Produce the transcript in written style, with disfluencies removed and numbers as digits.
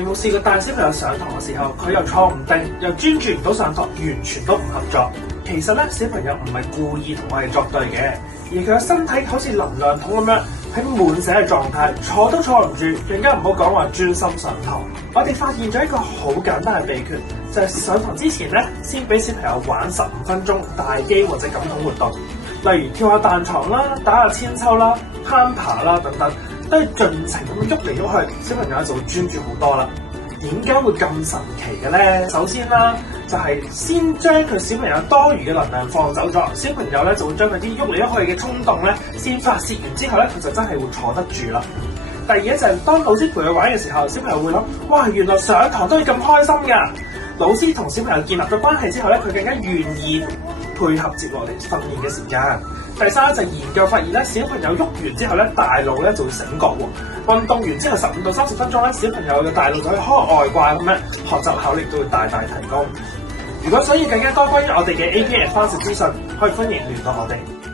有冇試過帶小朋友上堂嘅時候，佢又坐唔定，又專注唔到上堂，完全都唔合作？其實咧，小朋友唔係故意同我哋作對嘅，而佢嘅身體好似能量筒咁樣喺滿瀉嘅狀態，坐都坐唔住，更加唔好講話專心上堂。我哋發現咗一個好簡單嘅秘訣，就係上堂之前咧，先俾小朋友玩15分鐘大肌或者感統活動，例如跳下彈床啦、打下千秋啦、攀爬啦等等，都係盡情咁喐嚟喐去，小朋友就會專注好多啦。點解會咁神奇嘅咧？首先啦，就係先將佢小朋友多餘嘅能量放走咗，小朋友咧就會將佢啲喐嚟喐去嘅衝動咧先發泄完之後咧，佢就真係會坐得住啦。第二咧就係當老師陪佢玩嘅時候，小朋友會諗：哇，原來上堂都係咁開心㗎！老師同小朋友建立咗關係之後咧，佢更加願意配合接落嚟訓練嘅時間。第三就係研究發現咧，小朋友喐完之後咧，大腦咧就會醒覺喎。運動完之後15到30分鐘咧，小朋友嘅大腦就可以開外掛咁樣，學習效率都會大大提高。如果想要更加多關於我哋嘅 AP Advanced 資訊，可以歡迎聯絡我哋。